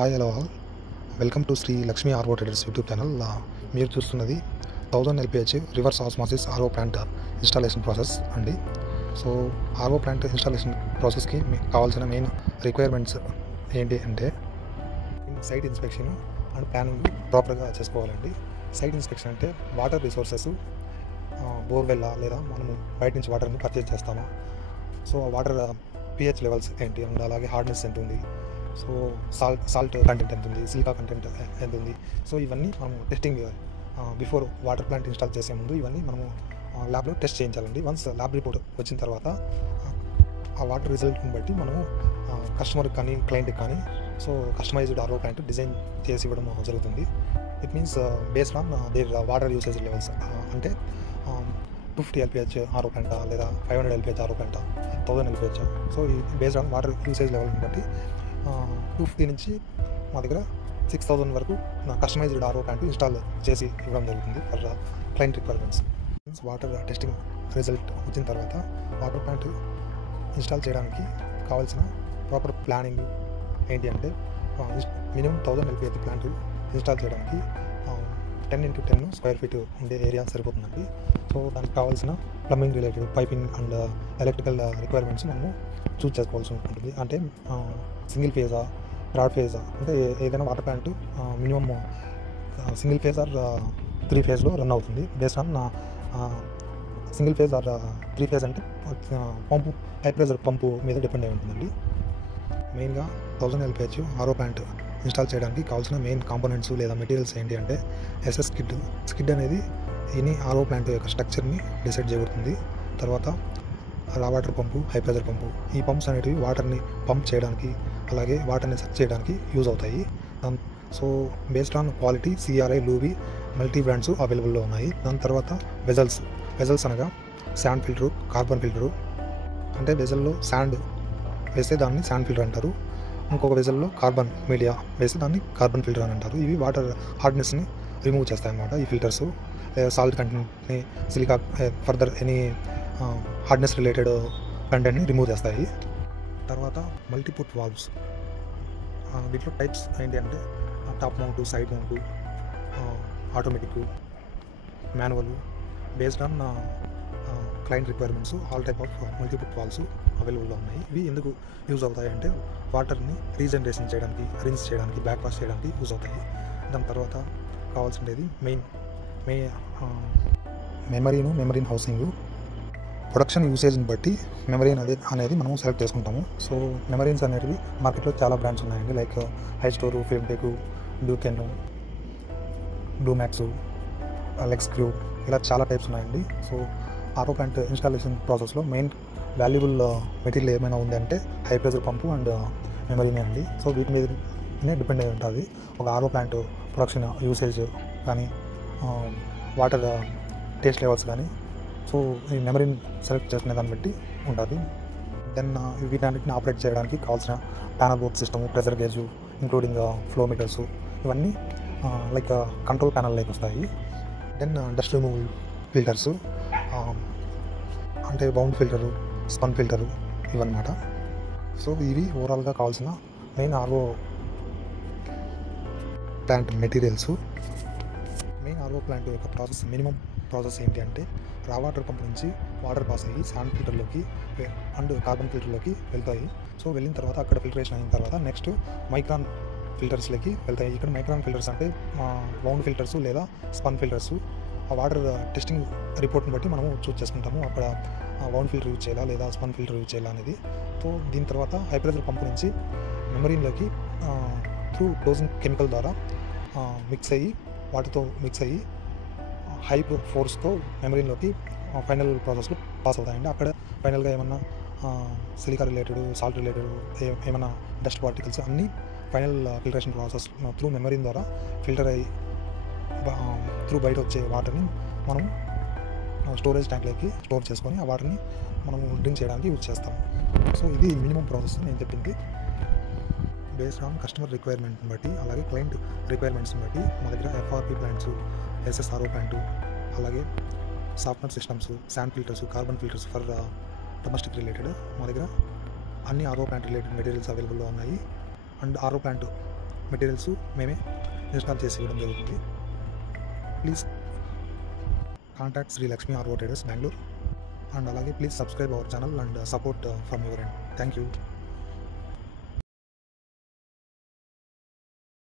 Hi hello all welcome to Sri Lakshmi RO traders YouTube channel. మీరు చూస్తున్నది 1000 LPH reverse osmosis RO plant installation process అండి. So RO plant installation ప్రాసెస్కి మీకు కావాల్సిన main requirements ఏంటి అంటే సైట్ ఇన్స్పెక్షన్ అండ్ ప్లానింగ్ ప్రాపర్గా చేసుకోవాలండి. సైట్ ఇన్స్పెక్షన్ అంటే వాటర్ రిసోర్సెస్, బోర్వెల్లా లేదా మనము బయట నుంచి వాటర్ని పర్చేజ్ చేస్తామా, సో వాటర్ pH లెవెల్స్ ఏంటి అండ్ అలాగే హార్డ్నెస్ ఎంత ఉంది, సో సాల్ట్ కంటెంట్ ఎంత ఉంది, సిలికా కంటెంట్ ఎంత ఉంది, సో ఇవన్నీ మనము testing before water plant install చేసే ముందు ఇవన్నీ మనము ల్యాబ్లో టెస్ట్ చేయించాలండి. వన్స్ ల్యాబ్ రిపోర్ట్ వచ్చిన తర్వాత ఆ వాటర్ రిజల్ట్ని బట్టి మనము కస్టమర్కి కానీ క్లయింట్కి కానీ so customised RO plant design చేసి ఇవ్వడం జరుగుతుంది. It means based on their water usage levels. అంటే 250 LPH ఆర్ఓ ప్లాంటా లేదా 500 LPH ఆర్ఓ ప్లాంటా, 1000 LPH. సో ఈ బేస్డ్ ఆన్ వాటర్ యూసేజ్ లెవెల్ని బట్టి 250 నుంచి మా దగ్గర 6000 వరకు కస్టమైజ్డ్ ఆర్ఓ ప్లాంట్ ఇన్స్టాల్ చేసి ఇవ్వడం జరుగుతుంది for client requirements. Water testing result వచ్చిన తర్వాత వాటర్ ప్లాంట్ ఇన్స్టాల్ చేయడానికి కావాల్సిన ప్రాపర్ ప్లానింగ్ ఏంటి అంటే మినిమం 1000 LPH ప్లాంట్ ఇన్స్టాల్ చేయడానికి 10x10 స్క్వేర్ ఫీట్ ఉండే ఏరియా సరిపోతుందండి. సో దానికి కావాల్సిన plumbing related piping and electrical requirements మనము చూస్ చేసుకోవాల్సి ఉంటుంది. అంటే సింగిల్ ఫేజా, బ్రాడ్ ఫేజా, అంటే ఏదైనా water plant minimum single phase or 3 ఫేజ్లో రన్ అవుతుంది. Based on single phase or 3 phase అంటే పంపు, హై ప్రెజర్ పంపు మీద డిపెండ్ అయి ఉంటుందండి. మెయిన్గా 1000 LPH ఆర్ఓ ప్లాంట్ ఇన్స్టాల్ చేయడానికి కావాల్సిన మెయిన్ కాంపోనెంట్స్ లేదా మెటీరియల్స్ ఏంటి అంటే SS స్కిడ్. స్కిడ్ అనేది ఎనీ ఆర్ఓ ప్లాంట్ యొక్క స్ట్రక్చర్ని డిసైడ్ చేయబడుతుంది. తర్వాత రా వాటర్ పంపు, హై ప్రెజర్ పంపు, ఈ పంప్స్ అనేటివి వాటర్ని పంప్ చేయడానికి అలాగే వాటర్ని సక్ చేయడానికి యూజ్ అవుతాయి. So based on quality CRI, lobby, multi brands అవైలబుల్లో ఉన్నాయి. దాని తర్వాత వెజల్స్ అనగా శాండ్ ఫిల్టరు, కార్బన్ ఫిల్టరు. అంటే వెజల్లో శాండ్ వేస్తే దాన్ని శాండ్ ఫిల్టర్ అంటారు, ఇంకొక వెజల్లో కార్బన్ మీడియా వేస్తే దాన్ని కార్బన్ ఫిల్టర్ అని అంటారు. ఇవి వాటర్ హార్డ్నెస్ని రిమూవ్ చేస్తాయి అన్నమాట. ఈ ఫిల్టర్స్ సాల్ట్ కంటెంట్ని, silica, further any hardness related కంటెంట్ని రిమూవ్ చేస్తాయి. తర్వాత మల్టీపుట్ వాల్వ్స్. వీటిలో టైప్స్ ఏంటి అంటే top mount, side mount, automatic, manual. Based on client requirements all type of multiport valves అవైలబుల్లో ఉన్నాయి. ఇవి ఎందుకు యూజ్ అవుతాయి అంటే వాటర్ని రీజనరేషన్ చేయడానికి, రిన్స్ చేయడానికి, బ్యాక్ వాష్ చేయడానికి యూజ్ అవుతాయి. దాని తర్వాత కావాల్సిండేది మెమరీన్ హౌసింగ్. ప్రొడక్షన్ యూసేజ్ని బట్టి మెమరీన్ అనేది మనం సెలెక్ట్ చేసుకుంటాము. సో మెమరీన్స్ అనేటివి మార్కెట్లో చాలా బ్రాండ్స్ ఉన్నాయండి. లైక్ హై స్టోర్, ఫిల్మ్టెక్, బ్లూకెన్, బ్లూమ్యాక్స్, లెక్స్క్రూ, ఇలా చాలా టైప్స్ ఉన్నాయండి. సో ఆర్ఓ ప్లాంట్ ఇన్స్టాలేషన్ ప్రాసెస్లో మెయిన్ వాల్యుబుల్ మెటీరియల్ ఏమైనా ఉంది అంటే హై ప్రెజర్ పంపు అండ్ మెమరీనే అండి. సో వీటి మీదనే డిపెండ్ అయి ఉంటుంది ఒక ఆర్ఓ ప్లాంట్ ప్రొడక్షన్ యూసేజ్ కానీ, వాటర్ టేస్ట్ లెవెల్స్ కానీ. సో ఈ మెమరీని సెలెక్ట్ చేసుకునే దాన్ని బట్టి ఉంటుంది. దెన్ వీటన్నిటిని ఆపరేట్ చేయడానికి కావాల్సిన panel board system, pressure gauge, including flow meters, ఇవన్నీ లైక్ కంట్రోల్ ప్యానల్ లైక్ వస్తాయి. దెన్ డస్ట్ రిమూవల్ ఫిల్టర్స్, అంటే బౌండ్ ఫిల్టరు, స్పన్ ఫిల్టరు, ఇవన్నమాట. సో ఇవి ఓవరాల్గా కావాల్సిన main RO plant materials. Main RO plant యొక్క ప్రాసెస్, మినిమం ప్రాసెస్ ఏంటి అంటే రా వాటర్ పంప్ నుంచి వాటర్ పాస్ అయ్యి శాండ్ ఫిల్టర్లోకి అండ్ కార్బన్ ఫిల్టర్లోకి వెళ్తాయి. సో వెళ్ళిన తర్వాత అక్కడ ఫిల్టరేషన్ అయిన తర్వాత నెక్స్ట్ మైక్రాన్ ఫిల్టర్స్లోకి వెళ్తాయి. ఇక్కడ మైక్రాన్ ఫిల్టర్స్ అంటే బౌండ్ ఫిల్టర్స్ లేదా స్పన్ ఫిల్టర్స్. ఆ వాటర్ టెస్టింగ్ రిపోర్ట్ని బట్టి మనము చూస్ చేసుకుంటాము అక్కడ బౌండ్ ఫిల్టర్ యూజ్ చేయాలా లేదా స్పన్ ఫిల్టర్ యూజ్ చేయాలా అనేది. సో దీని తర్వాత హై ప్రెజర్ పంపు నుంచి మెమరీన్లోకి త్రూ డోజింగ్ కెమికల్ ద్వారా వాటితో మిక్స్ అయ్యి హై ఫోర్స్తో మెమరీన్లోకి ఫైనల్ ప్రాసెస్లో పాస్ అవుతాయండి. అక్కడ ఫైనల్గా ఏమన్నా సిలికా రిలేటెడ్, సాల్ట్ రిలేటెడ్, ఏమైనా డస్ట్ పార్టికల్స్ అన్నీ ఫైనల్ ఫిల్టరేషన్ ప్రాసెస్ త్రూ మెమరీన్ ద్వారా ఫిల్టర్ అయ్యి త్రూ బయట వచ్చే వాటర్ని మనం స్టోరేజ్ ట్యాంక్లోకి స్టోర్ చేసుకొని ఆ వాటర్ని మనం డ్రింక్ చేయడానికి యూజ్ చేస్తాం. సో ఇది మినిమం ప్రాసెస్ నేను చెప్పింది. బేస్డ్ ఆన్ కస్టమర్ రిక్వైర్మెంట్ని బట్టి అలాగే క్లయింట్ రిక్వైర్మెంట్స్ని బట్టి మా దగ్గర FRP ప్లాంట్స్, SSRO ప్లాంట్, అలాగే softener systems, sand filters, carbon filters for domestic related మా దగ్గర అన్ని ఆర్ఓ ప్లాంట్ రిలేటెడ్ మెటీరియల్స్ అవైలబుల్లో ఉన్నాయి. అండ్ ఆర్ఓ ప్లాంట్ మెటీరియల్స్ మేమే ఇన్స్టాల్ చేసి ఇవ్వడం జరుగుతుంది. Please contact Shri Lakshmi RO traders Bengaluru, and అలాగే please subscribe our channel and support from your end. Thank you.